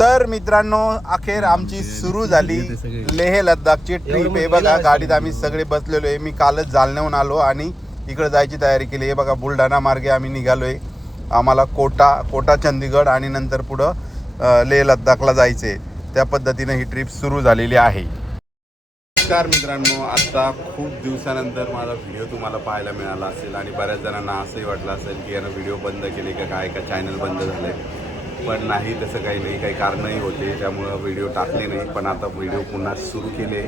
तर मित्रांनो अखेर आमची सुरू झाली लेह लद्दाखची ट्रिप. हे बघा गाडीत आम्ही सगळे बसलेलो आहे. मी कालच जालन्याहून आलो आणि इकडे जायची तयारी केली. हे बघा बुलढाणा मार्गे आम्ही निघालोय. आम्हाला कोटा चंदीगड आणि नंतर पुढं लेह लद्दाखला जायचे. त्या पद्धतीने ही ट्रिप सुरू झालेली आहे. नमस्कार मित्रांनो, आता खूप दिवसानंतर माझा व्हिडिओ तुम्हाला पाहायला मिळाला असेल आणि बऱ्याच जणांना असंही वाटलं असेल की यानं व्हिडिओ बंद केले का काय, का चॅनल बंद झालं आहे. पण नाही, तसं काही नाही, काही कारणंही होते त्यामुळं व्हिडिओ टाकले नाही. पण आता व्हिडिओ पुन्हा सुरू केले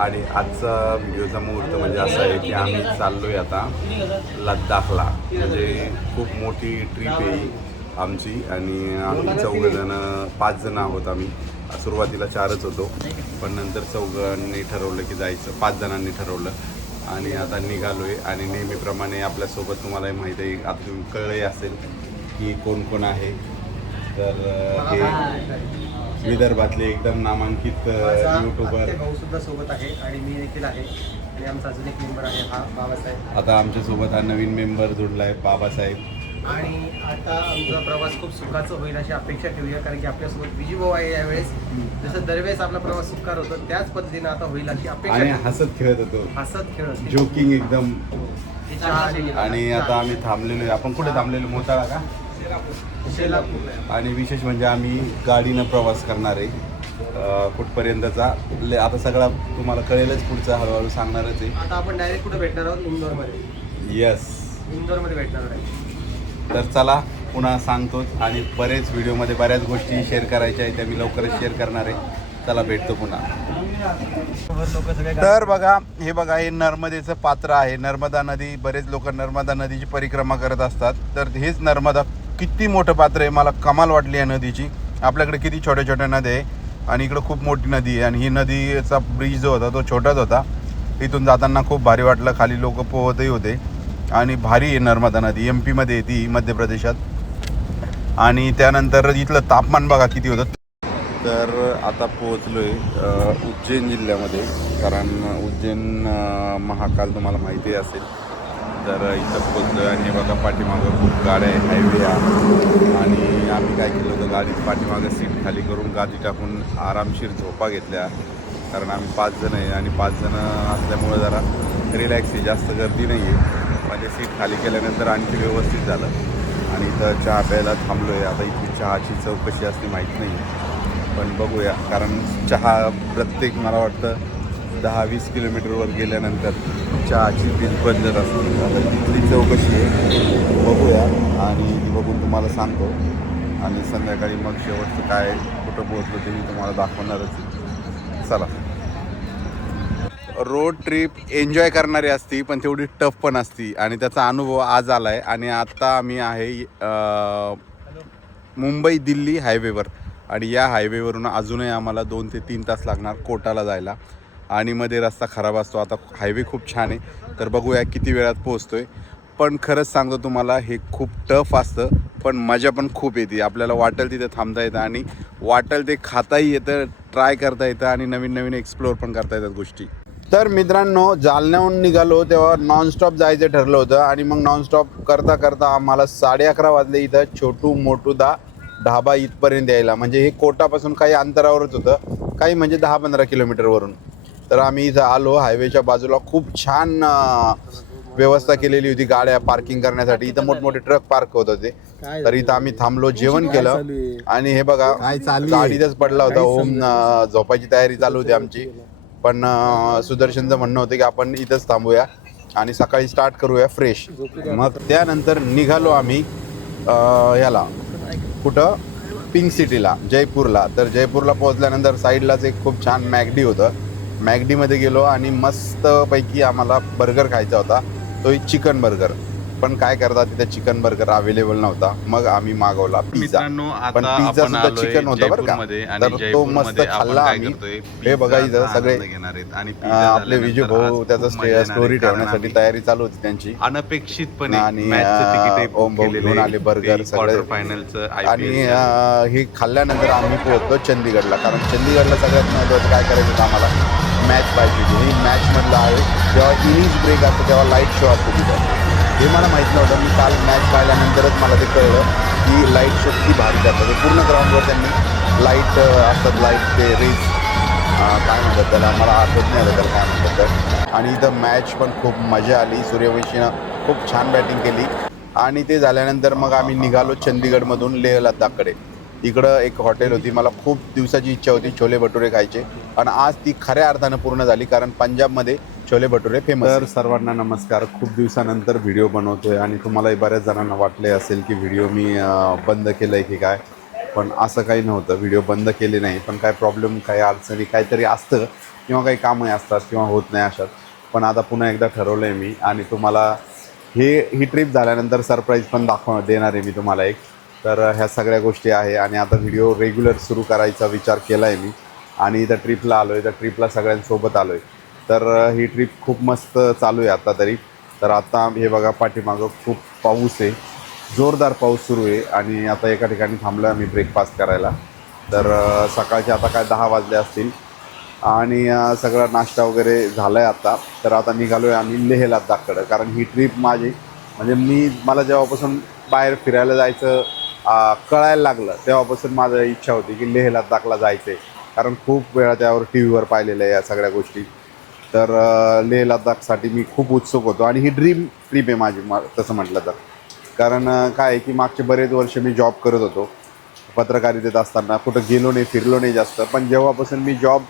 आणि आजचा व्हिडिओचा मुहूर्त म्हणजे असा आहे की आम्ही चाललो आहे आता लद्दाखला. म्हणजे खूप मोठी ट्रिप आहे आमची आणि आम्ही 5 जण आहोत. आम्ही सुरुवातीला 4च होतो, पण नंतर 4 ठरवलं की जायचं. 5 जणांनी ठरवलं आणि आता निघालो आहे. आणि नेहमीप्रमाणे आपल्यासोबत तुम्हालाही माहीत आहे, आता तुम्ही कळलंही असेल की कोण कोण आहे. तर हे विदर्भातले एकदम नामांकित यूट्यूबर सुद्धा सोबत आहे आणि मी देखील आहे आणि आमचा अजून एक मेंबर आहे हा बाबासाहेब. आता आमच्यासोबत हा नवीन मेंबर जोडला आहे बाबासाहेब. आणि आता आमचा प्रवास खूप सुखाचा होईल अशी अपेक्षा ठेवूया, कारण की आपल्यासोबत विजूभाऊ आहे. यावेळेस जसं दरवेळेस आपला प्रवास सुखकर होतो त्याच पद्धतीने आता होईल अशी अपेक्षा. आणि हसत खेळत होतो, हसत खेळत जोकिंग एकदम. आणि आता आम्ही थांबलेलो आहे. आपण कुठे थांबलेलो? मोताळा का? आणि विशेष म्हणजे आम्ही गाडीनं प्रवास करणार आहे कुठपर्यंतचा. आता सगळा तुम्हाला कळेलच, पुढचा हळूहळू सांगणारच आहे. आता आपण डायरेक्ट कुठे भेटणार आहोत? इंदोरमध्ये. येस, इंदोरमध्ये भेटणार आहे. तर चला पुन्हा सांगतोच. आणि बरेच व्हिडिओमध्ये बऱ्याच गोष्टी शेअर करायच्या आहेत, त्या मी लवकरच शेअर करणार आहे. चला भेटतो पुन्हा. तर बघा, हे बघा, हे नर्मदेचं पात्र आहे. नर्मदा नदी, बरेच लोक नर्मदा नदीची परिक्रमा करत असतात. तर हेच नर्मदा, किती मोठं पात्र आहे. मला कमाल वाटली या नदीची. आपल्याकडे किती छोट्या छोट्या नद्या आहे आणि इकडं खूप मोठी नदी आहे. आणि ही नदीचा ब्रिज जो होता तो छोटाच होता. इथून जाताना खूप भारी वाटलं. खाली लोक पोहतही होते आणि भारी आहे नर्मदा नदी. MP मध्ये येते, मध्य प्रदेशात. आणि त्यानंतर इथलं तापमान बघा किती होतं. तर आता पोहोचलो आहे उज्जैन जिल्ह्यामध्ये, कारण उज्जैन महाकाल तुम्हाला माहिती असेल. तर इथं पोहोचलो आहे आणि बघा पाठीमागं खूप गाड्या आहे, हायवे आहे. आणि आम्ही काय केलं होतं, गाडीत पाठीमागं सीट खाली करून गादी टाकून आरामशीर झोपा घेतल्या. कारण आम्ही 5 जण आहे आणि 5 जण असल्यामुळं जरा रिलॅक्स आहे, जास्त गर्दी नाही आहे. म्हणजे सीट खाली केल्यानंतर आणखी व्यवस्थित झालं. आणि इथं चहा प्यायला थांबलो आहे. आता इथली चहाची चव कशी असते माहीत नाही, पण बघूया. कारण चहा प्रत्येक, मला वाटतं 10-20 किलोमीटरवर गेल्यानंतर चहाची बिल बदलत असते. आता तिथली चव कशी आहे बघूया आणि ती बघून तुम्हाला सांगतो. आणि संध्याकाळी मग शेवटचं काय, कुठं पोहोचलो ते मी तुम्हाला दाखवणारच. चला. रोड ट्रिप एन्जॉय करणारी असती, पण तेवढी टफ पण असती आणि त्याचा अनुभव आज आला आहे. आणि आत्ता आम्ही आहे मुंबई दिल्ली हायवेवर. आणि या हायवेवरून अजूनही आम्हाला 2 ते 3 तास लागणार कोटाला जायला. आणि मध्ये रस्ता खराब असतो. आता हायवे खूप छान आहे, तर बघूया किती वेळात पोहोचतोय. पण खरंच सांगतो तुम्हाला, हे खूप टफ असतं, पण मजा पण खूप येते. आपल्याला वाटेल तिथे थांबता येतं आणि वाटेल ते खाताही येतं, ट्राय करता येतं आणि नवीन नवीन एक्सप्लोअर पण करता येतात गोष्टी. तर मित्रांनो, जालन्याहून निघालो तेव्हा नॉनस्टॉप जायचं ठरलं होतं. आणि मग नॉनस्टॉप करता करता आम्हाला 11:30 वाजले इथं छोटू मोटू ढाबा इथपर्यंत यायला. म्हणजे हे कोटापासून काही अंतरावरच होतं, काही म्हणजे 10-15 किलोमीटरवरून. तर आम्ही इथं आलो. हायवेच्या बाजूला खूप छान व्यवस्था केलेली होती गाड्या पार्किंग करण्यासाठी. इथं मोठमोठे ट्रक पार्क होत होते. तर इथं आम्ही थांबलो, जेवण केलं. आणि हे बघा, गाडीतच पडला होता ओम. झोपायची तयारी चालू होती आमची, पण सुदर्शनचं म्हणणं होतं की आपण इथंच थांबूया आणि सकाळी स्टार्ट करूया फ्रेश. मग त्यानंतर निघालो आम्ही ह्याला, कुठं, पिंक सिटीला, जयपूरला. तर जयपूरला पोहोचल्यानंतर साईडलाच एक खूप छान मॅगडी होतं. मॅगडीमध्ये गेलो आणि मस्तपैकी आम्हाला बर्गर खायचा होता, तोही चिकन बर्गर. पण काय करता, तिथे चिकन बर्गर अवेलेबल नव्हता. मग आम्ही मागवला पिझ्झा. पण पिझ्झा सुद्धा चिकन होता बरं का. तर तो मस्त खाल्ला आम्ही. हे बघा, इथं सगळे आपले विजू भाऊ त्याचा स्टोरी ठेवण्यासाठी तयारी चालू होती त्यांची. अनपेक्षितपणे आणि ओम भाऊ घेऊन आले बर्गर सगळे. आणि हे खाल्ल्यानंतर आम्ही पोहोचलो चंदीगडला. कारण चंदीगडला सगळ्यात महत्त्वाचं काय करायचं होतं आम्हाला, मॅच पाहिजे होती. ही मॅचमधलं आहे, जेव्हा इनिंग्स ब्रेक असतो तेव्हा लाईट शो असतो तिथं. हे मला माहीत नव्हतं. मी काल मॅच पाहिल्यानंतरच मला ते कळलं की लाईट शो किती भारी जातं. ते पूर्ण ग्राउंडवर त्यांनी लाईट असतात, लाईट ते रेज काय म्हणतात त्याला, मला आठवत नाही आलं त्याला काय म्हणतात तर. आणि इथं मॅच पण खूप मजा आली. सूर्यवंशीनं खूप छान बॅटिंग केली आणि ते झाल्यानंतर मग आम्ही निघालो चंदीगडमधून लेह लद्दाखकडे. इकडं एक हॉटेल होती, मला खूप दिवसाची इच्छा होती छोले भटुरे खायचे आणि आज ती खऱ्या अर्थानं पूर्ण झाली, कारण पंजाबमध्ये छोले भटुरे फेमस. तर सर्वांना नमस्कार. खूप दिवसानंतर व्हिडिओ बनवतोय आणि तुम्हालाही बऱ्याच जणांना वाटले असेल की व्हिडिओ मी बंद केलं आहे की काय, पण असं काही नव्हतं. व्हिडिओ बंद केले नाही, पण काय प्रॉब्लेम, काही अडचणी काहीतरी असतं किंवा काही कामं असतात किंवा होत नाही अशात. पण आता पुन्हा एकदा ठरवलं आहे मी आणि तुम्हाला ही ट्रिप झाल्यानंतर सरप्राईज पण देणार आहे मी तुम्हाला एक. तर ह्या सगळ्या गोष्टी आहे आणि आता व्हिडिओ रेग्युलर सुरू करायचा विचार केला आहे मी आणि इथं ट्रिपला आलो आहे. तर ट्रिपला सगळ्यांसोबत आलो आहे. तर ही ट्रिप खूप मस्त चालू आहे आता तरी. तर आता हे बघा पाठीमागं खूप पाऊस आहे, जोरदार पाऊस सुरू आहे आणि आता एका ठिकाणी थांबलो आम्ही ब्रेकफास्ट करायला. तर सकाळचे आता काय 10 वाजले असतील आणि सगळा नाश्ता वगैरे झाला आहे आता. तर आता निघालो आहे आम्ही लेह लद्दाखकडं, कारण ही ट्रिप माझी म्हणजे मला जेव्हापासून बाहेर फिरायला जायचं कळायला लागलं तेव्हापासून माझं इच्छा होती की लेह लद्दाखला जायचं आहे, कारण खूप वेळा त्यावर टी व्हीवर पाहिलेलं आहे या सगळ्या गोष्टी. तर लेह लद्दाखसाठी मी खूप उत्सुक होतो आणि ही ड्रीम ट्रिप आहे माझी तसं म्हटलं तर. कारण काय आहे की मागचे बरेच वर्ष मी जॉब करत होतो, पत्रकारितेत असताना कुठं गेलो नाही, फिरलो नाही जास्त. पण जेव्हापासून मी जॉब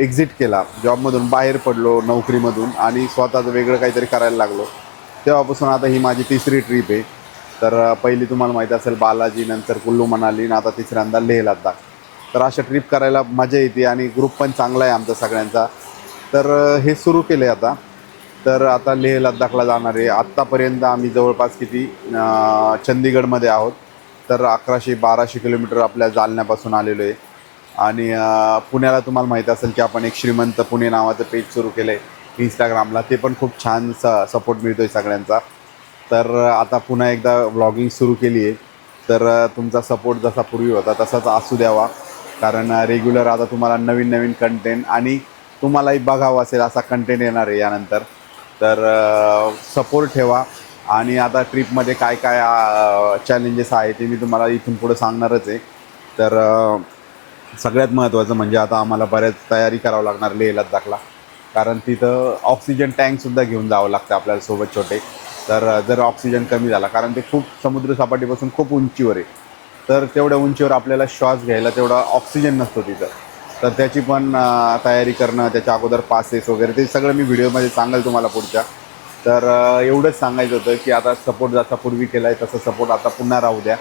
एक्झिट केला, जॉबमधून बाहेर पडलो, नोकरीमधून, आणि स्वतःचं वेगळं काहीतरी करायला लागलो, तेव्हापासून आता ही माझी तिसरी ट्रिप आहे. तर पहिली तुम्हाला माहीत असेल बालाजी, नंतर कुल्लू मनाली आणि आता तिसऱ्यांदा लेह लद्दाख. तर अशा ट्रिप करायला मजा येते आणि ग्रुप पण चांगला आहे आमचा सगळ्यांचा. तर हे सुरू केलं आहे आता. तर आता लेह लद्दाखला जाणार आहे. आत्तापर्यंत आम्ही जवळपास किती चंदीगडमध्ये आहोत. तर 1100-1200 किलोमीटर आपल्या जालन्यापासून आलेलो आहे. आणि पुण्याला तुम्हाला माहीत असेल की आपण एक श्रीमंत पुणे नावाचं पेज सुरू केलं आहे इंस्टाग्रामला. ते पण खूप छान सपोर्ट मिळतो आहे सगळ्यांचा. तर आता पुन्हा एकदा व्लॉगिंग सुरू केली आहे. तर तुमचा सपोर्ट जसा पूर्वी होता तसाच असू द्यावा, कारण रेग्युलर आता तुम्हाला नवीन नवीन कंटेंट आणि तुम्हालाही बघावं असेल असा कंटेंट येणार आहे यानंतर. तर सपोर्ट ठेवा. आणि आता ट्रिपमध्ये काय काय चॅलेंजेस आहे ते मी तुम्हाला इथून पुढं सांगणारच आहे. तर सगळ्यात महत्त्वाचं म्हणजे आता आम्हाला बऱ्याच तयारी करावं लागणार लेह लद्दाखला, कारण तिथं ऑक्सिजन टँकसुद्धा घेऊन जावं लागतं आपल्याला सोबत छोटे. तर जर ऑक्सिजन कमी झाला, कारण ते खूप समुद्रसपाटीपासून खूप उंचीवर आहे, तर तेवढ्या उंचीवर आपल्याला श्वास घ्यायला तेवढा ऑक्सिजन नसतो तिथं. तर त्याची पण तयारी करणं, त्याच्या अगोदर पासेस वगैरे ते सगळं मी व्हिडिओमध्ये सांगेल तुम्हाला पुढच्या. तर एवढंच सांगायचं होतं की आता सपोर्ट जसा पूर्वी केला आहे तसं सपोर्ट आता पुन्हा राहू द्या.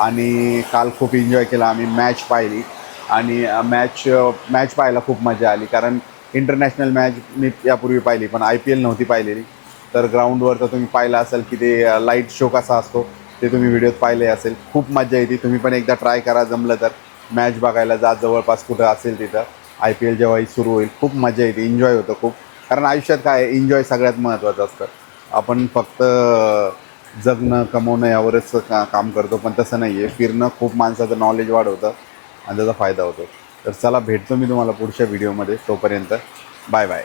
आणि काल खूप एन्जॉय केला आम्ही, मॅच पाहिली आणि मॅच पाहायला खूप मजा आली, कारण इंटरनॅशनल मॅच मी यापूर्वी पाहिली पण IPL नव्हती पाहिलेली. तर ग्राउंडवर तर तुम्ही पाहिलं असेल की ते लाईट शो कसा असतो ते तुम्ही व्हिडिओत पाहिले असेल. खूप मजा येते. तुम्ही पण एकदा ट्राय करा, जमलं तर मॅच बघायला जा जवळपास कुठं असेल तिथं. IPL जेव्हाही सुरू होईल खूप मजा येते, एन्जॉय होतं खूप. कारण आयुष्यात काय आहे, एन्जॉय सगळ्यात महत्त्वाचं असतं. आपण फक्त जगणं कमवणं यावरच काम करतो, पण तसं नाही आहे. फिरणं खूप माणसाचं नॉलेज वाढवतं आणि त्याचा फायदा होतो. तर चला, भेटतो मी तुम्हाला पुढच्या व्हिडिओमध्ये. तोपर्यंत बाय बाय.